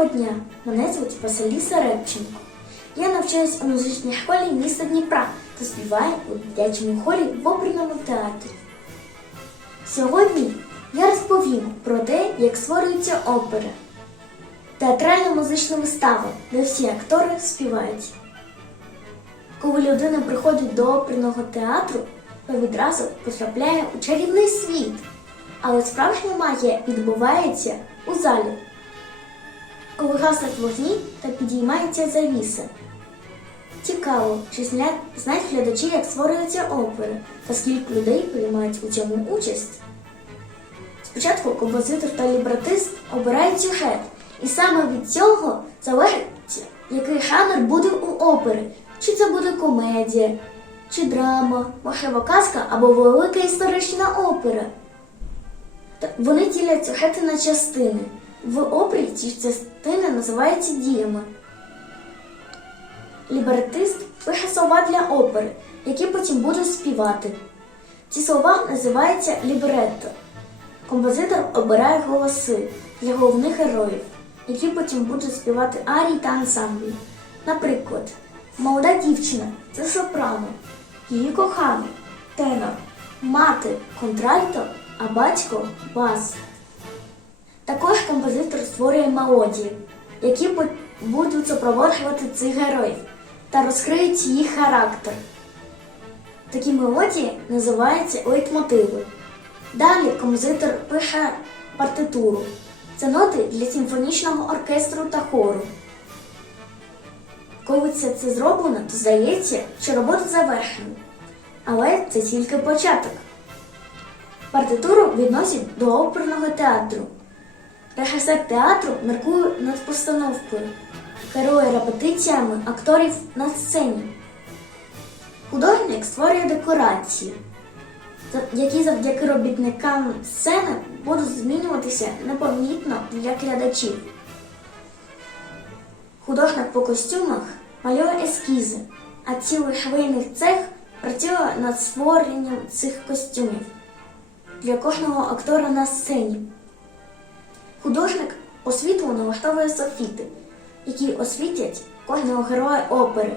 Доброго дня! Мене звуть Василіса Репченко. Я навчаюсь у музичній школі міста Дніпра та співаю у дитячому хорі в оперному театрі. Сьогодні я розповім про те, як створюється опера. Театральна музична вистава, де всі актори співають. Коли людина приходить до оперного театру, то відразу потрапляє у чарівний світ. Але справжня магія відбувається у залі. Коли гаснуть вогні та підіймається завіса. Цікаво, чи знають глядачі, як створюються опери та скільки людей приймають у цьому участь. Спочатку композитор та лібратист обирають сюжет, і саме від цього залежить, який жанр буде у опери, чи це буде комедія, чи драма, можливо, казка або велика історична опера. Вони ділять сюжети на частини. В опері ці частини називаються діями. Лібертист пише слова для опери, які потім будуть співати. Ці слова називаються лібретто. Композитор обирає голоси для головних героїв, які потім будуть співати арії та ансамблі. Наприклад, молода дівчина це сопрано, її коханий тенор, мати контральто, а батько бас. Також композитор створює мелодії, які будуть супроводжувати цих героїв та розкриють їх характер. Такі мелодії називаються лейтмотиви. Далі композитор пише партитуру. Це ноти для симфонічного оркестру та хору. Коли це, це зроблено, то здається, що робота завершена. Але це тільки початок. Партитуру відносять до оперного театру. Режисер театру міркує над постановкою, керує репетиціями акторів на сцені. Художник створює декорації, які завдяки робітникам сцени будуть змінюватися непомітно для глядачів. Художник по костюмах малює ескізи, а цілий швейний цех працює над створенням цих костюмів для кожного актора на сцені. Художник освітло налаштовує софіти, які освітять кожного героя опери.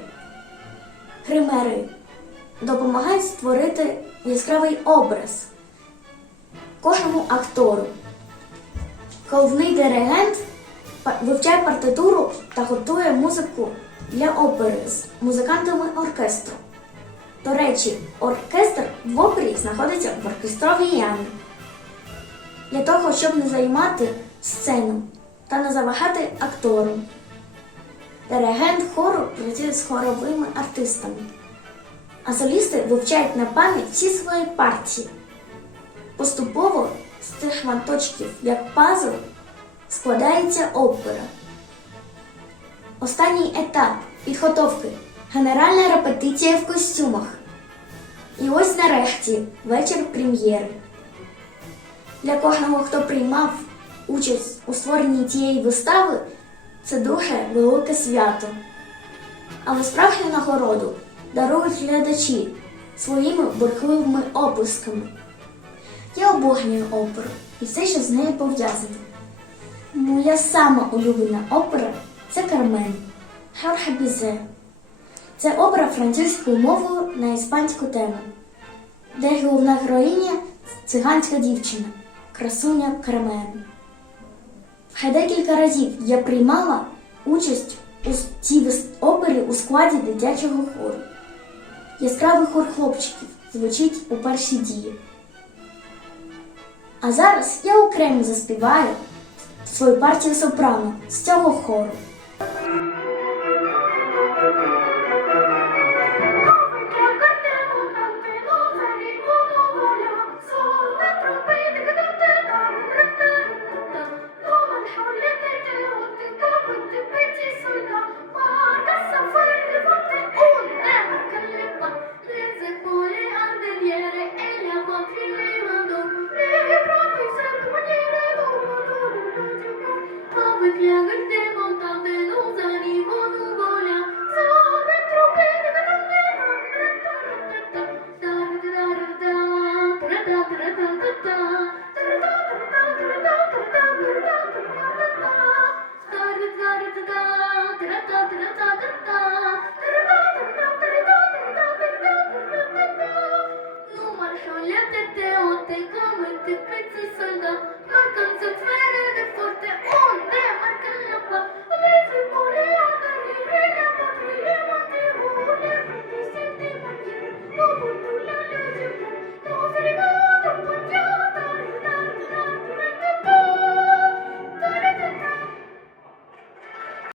Гримери допомагають створити яскравий образ кожному актору. Головний диригент вивчає партитуру та готує музику для опери з музикантами оркестру. До речі, оркестр в опері знаходиться в оркестровій ямі. Для того, щоб не займати сцену та не заважати актору. Диригент хору працює з хоровими артистами, а солісти вивчають на пам'ять всі свої партії. Поступово з цих шматочків, як пазл, складається опера. Останній етап підготовки генеральна репетиція в костюмах. І ось нарешті вечір прем'єри. Для кожного, хто приймав участь у створенні цієї вистави, це дуже велике свято. Але справжню нагороду дарують глядачі своїми бурхливими оплесками. Я обожнюю оперу і все, що з нею пов'язане. Моя сама улюблена опера це Кармен Хорхе Бізе. Це опера французькою мовою на іспанську тему, де головна героїня циганська дівчина, красуня Кармен. Вже декілька разів я приймала участь у цій опері у складі дитячого хору. Яскравий хор хлопчиків звучить у першій дії. А зараз я окремо заспіваю свою партію сопрано з цього хору. sıkıntısına